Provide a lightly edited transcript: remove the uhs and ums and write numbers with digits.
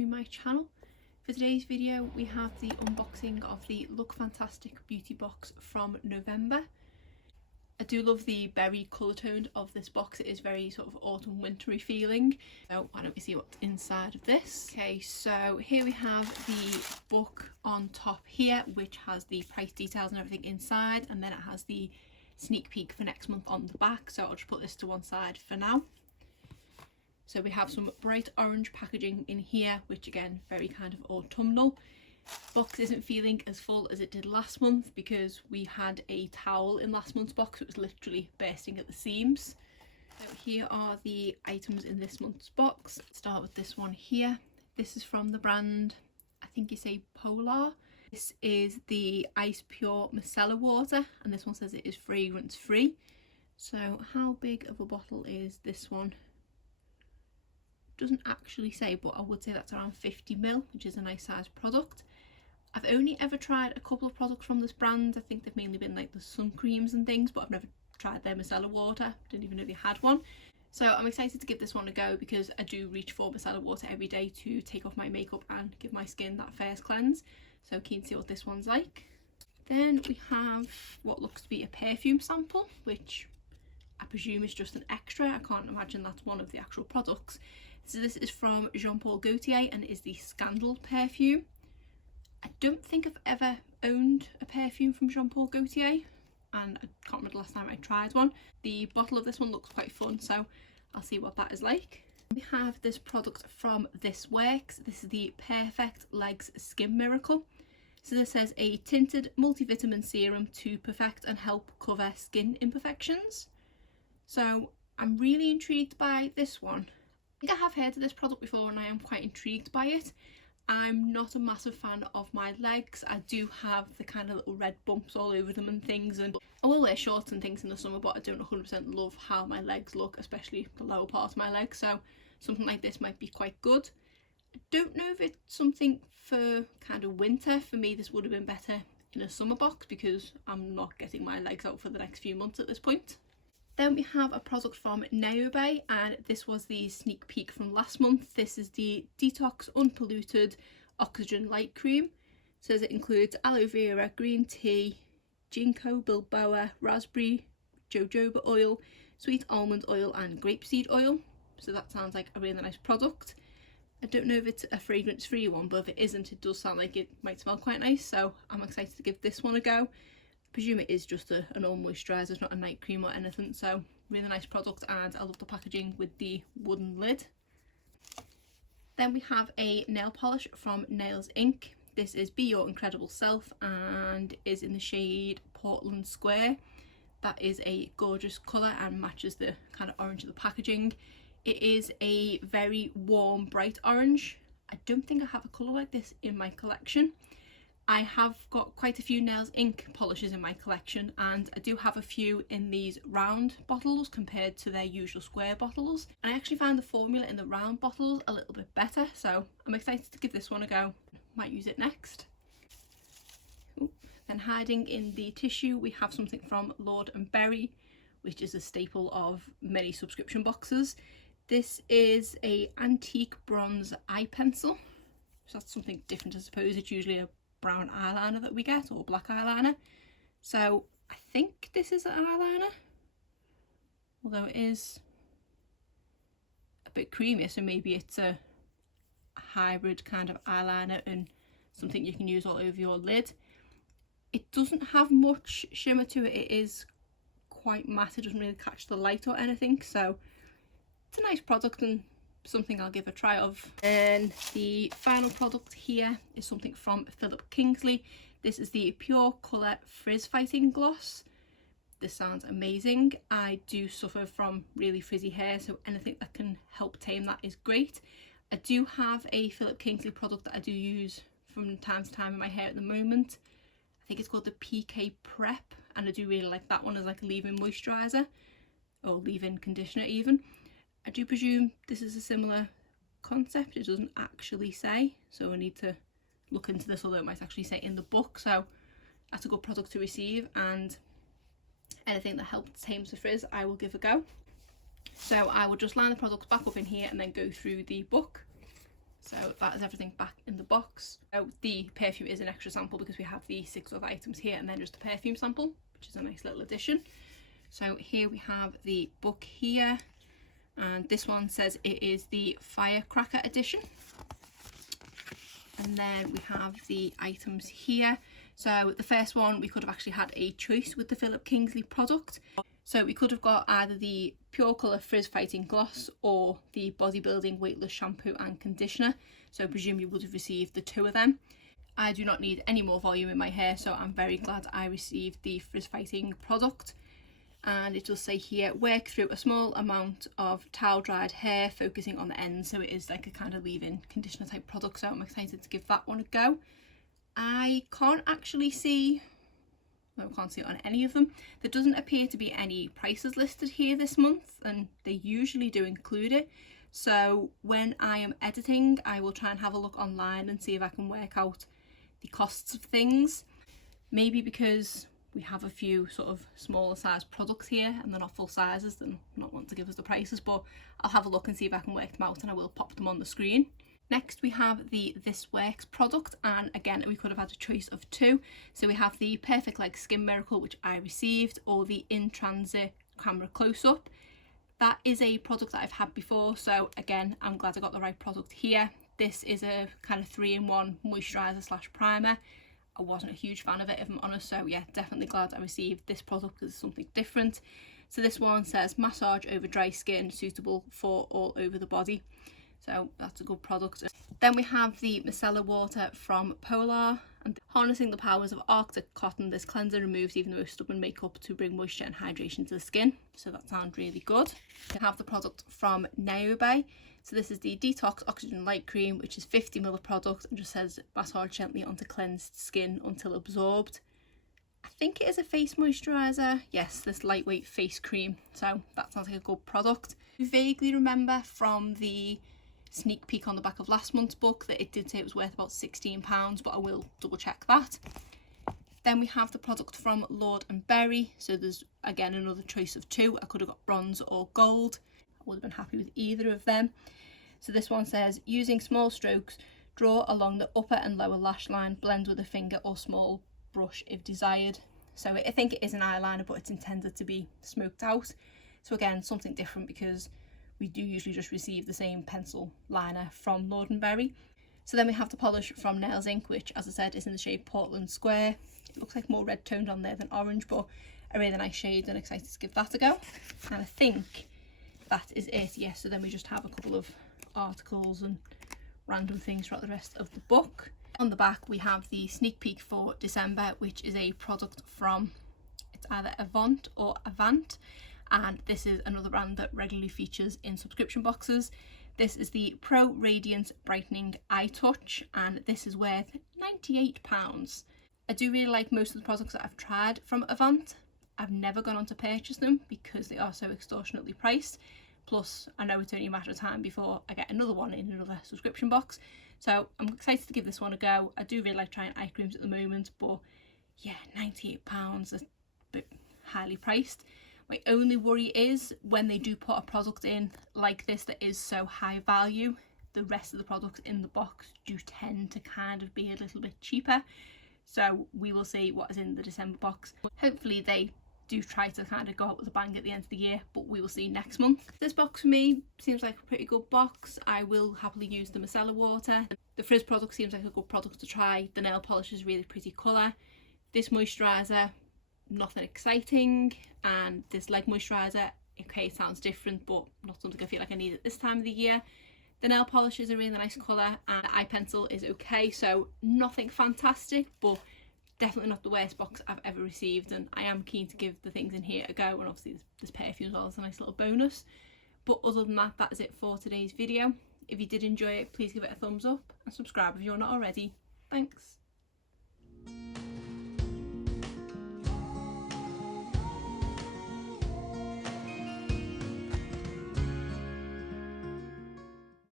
to my channel. For today's video we have the unboxing of the Look Fantastic beauty box from November. I do love the berry colour tone of this box. It is very sort of autumn wintry feeling. So why don't we see what's inside of this. Okay, so here we have the book on top here, which has the price details and everything inside, and then it has the sneak peek for next month on the back. So I'll just put this to one side for now. So we have some bright orange packaging in here, which again, very kind of autumnal. Box isn't feeling as full as it did last month because we had a towel in last month's box. It was literally bursting at the seams. So here are the items in this month's box. Let's start with this one here. This is from the brand, I think you say Polar. This is the Ice Pure Micellar water, and this one says it is fragrance free. So how big of a bottle is this one? Doesn't actually say, but I would say that's around 50ml, which is a nice size product. I've only ever tried a couple of products from this brand. I think they've mainly been like the sun creams and things, but I've never tried their micellar water. Didn't even know they had one. So I'm excited to give this one a go because I do reach for micellar water every day to take off my makeup and give my skin that first cleanse. So keen to see what this one's like. Then we have what looks to be a perfume sample, which I presume is just an extra. I can't imagine that's one of the actual products. So this is from Jean Paul Gaultier and it is the Scandal perfume. I don't think I've ever owned a perfume from Jean Paul Gaultier, and I can't remember the last time I tried one. The bottle of this one looks quite fun, so I'll see what that is like. We have this product from This Works. This is the Perfect Legs Skin Miracle. So this says a tinted multivitamin serum to perfect and help cover skin imperfections. So I'm really intrigued by this one. I think I have heard of this product before and I am quite intrigued by it. I'm not a massive fan of my legs. I do have the kind of little red bumps all over them and things, and I will wear shorts and things in the summer, but I don't 100% love how my legs look, especially the lower part of my legs, so something like this might be quite good. I don't know if it's something for kind of winter. For me this would have been better in a summer box because I'm not getting my legs out for the next few months at this point. Then we have a product from Niobe, and this was the sneak peek from last month. This is the Detox Unpolluted Oxygen Light Cream. It says it includes aloe vera, green tea, ginkgo biloba, raspberry, jojoba oil, sweet almond oil and grapeseed oil. So that sounds like a really nice product. I don't know if it's a fragrance free one, but if it isn't, it does sound like it might smell quite nice. So I'm excited to give this one a go. I presume it is just a normal moisturiser, it's not a night cream or anything, so really nice product, and I love the packaging with the wooden lid. Then we have a nail polish from Nails Inc. This is Be Your Incredible Self and is in the shade Portland Square. That is a gorgeous colour and matches the kind of orange of the packaging. It is a very warm bright orange. I don't think I have a colour like this in my collection. I have got quite a few Nails Inc polishes in my collection, and I do have a few in these round bottles compared to their usual square bottles. And I actually found the formula in the round bottles a little bit better, so I'm excited to give this one a go. Might use it next. Ooh. Then hiding in the tissue we have something from Lord & Berry, which is a staple of many subscription boxes. This is a antique bronze eye pencil, so that's something different I suppose. It's usually a brown eyeliner that we get, or black eyeliner. So I think this is an eyeliner, although it is a bit creamier, so maybe it's a hybrid kind of eyeliner and something you can use all over your lid. It doesn't have much shimmer to it. It is quite matte. It doesn't really catch the light or anything, so it's a nice product and something I'll give a try of. And the final product here is something from Philip Kingsley. This is the Pure Colour Frizz Fighting Gloss. This sounds amazing. I do suffer from really frizzy hair, so anything that can help tame that is great. I do have a Philip Kingsley product that I do use from time to time in my hair at the moment. I think it's called the PK Prep, and I do really like that one as like a leave-in moisturiser, or leave-in conditioner even. I do presume this is a similar concept. It doesn't actually say, so I need to look into this, although it might actually say in the book. So that's a good product to receive, and anything that helps tame the frizz I will give a go. So I will just line the products back up in here and then go through the book. So that is everything back in the box. So the perfume is an extra sample because we have the 6 other items here and then just the perfume sample, which is a nice little addition. So here we have the book here, and this one says it is the Firecracker edition. And then we have the items here. So the first one, we could have actually had a choice with the Philip Kingsley product. So we could have got either the Pure Colour Frizz Fighting Gloss or the Bodybuilding Weightless Shampoo and Conditioner. So I presume you would have received the 2 of them. I do not need any more volume in my hair, so I'm very glad I received the Frizz Fighting product. And it does say here, work through a small amount of towel dried hair, focusing on the ends. So it is like a kind of leave-in conditioner type product, so I'm excited to give that one a go. I can't actually see, well, I can't see it on any of them. There doesn't appear to be any prices listed here this month, and they usually do include it. So when I am editing, I will try and have a look online and see if I can work out the costs of things. Maybe because we have a few sort of smaller size products here and they're not full sizes, then not want to give us the prices, but I'll have a look and see if I can work them out, and I will pop them on the screen. Next we have the This Works product, and again we could have had a choice of 2. So we have the Perfect Like Skin Miracle, which I received, or the In Transit Camera Close-Up. That is a product that I've had before, so again I'm glad I got the right product here. This is a kind of 3-in-1 moisturiser / primer. I wasn't a huge fan of it, if I'm honest, so yeah, definitely glad I received this product because it's something different. So this one says massage over dry skin, suitable for all over the body, so that's a good product. Then we have the micellar water from Polar, and harnessing the powers of Arctic cotton, this cleanser removes even the most stubborn makeup to bring moisture and hydration to the skin, so that sounds really good. We have the product from Niobe. So this is the Detox Oxygen Light Cream, which is 50ml of product and just says massage gently onto cleansed skin until absorbed. I think it is a face moisturiser. Yes, this lightweight face cream. So that sounds like a good product. I vaguely remember from the sneak peek on the back of last month's book that it did say it was worth about £16, but I will double check that. Then we have the product from Lord & Berry. So there's again another choice of 2. I could have got bronze or gold. I would have been happy with either of them. So this one says, using small strokes, draw along the upper and lower lash line, blend with a finger or small brush if desired. So I think it is an eyeliner, but it's intended to be smoked out. So again, something different because we do usually just receive the same pencil liner from Lord & Berry. So then we have the polish from Nails Inc, which as I said is in the shade Portland Square. It looks like more red toned on there than orange, but a really nice shade and excited to give that a go. And I think that is it. Yes, so then we just have a couple of articles and random things throughout the rest of the book. On the back we have the sneak peek for December, which is a product from, it's either Avant or Avant, and this is another brand that regularly features in subscription boxes. This is the Pro Radiance Brightening Eye Touch, and this is worth £98. I do really like most of the products that I've tried from Avant. I've never gone on to purchase them because they are so extortionately priced. Plus, I know it's only a matter of time before I get another one in another subscription box. So I'm excited to give this one a go. I do really like trying eye creams at the moment, but yeah, £98 is a bit highly priced. My only worry is when they do put a product in like this that is so high value, the rest of the products in the box do tend to kind of be a little bit cheaper. So we will see what is in the December box. Hopefully they do try to kind of go out with a bang at the end of the year, but we will see next month. This box for me seems like a pretty good box. I will happily use the micellar water. The frizz product seems like a good product to try. The nail polish is really pretty colour. This moisturiser, nothing exciting, and this leg moisturiser, okay, it sounds different but not something I feel like I need at this time of the year. The nail polish is a really nice colour and the eye pencil is okay, so nothing fantastic, but definitely not the worst box I've ever received, and I am keen to give the things in here a go, and obviously there's perfume as well as a nice little bonus. But other than that, that is it for today's video. If you did enjoy it, please give it a thumbs up and subscribe if you're not already. Thanks.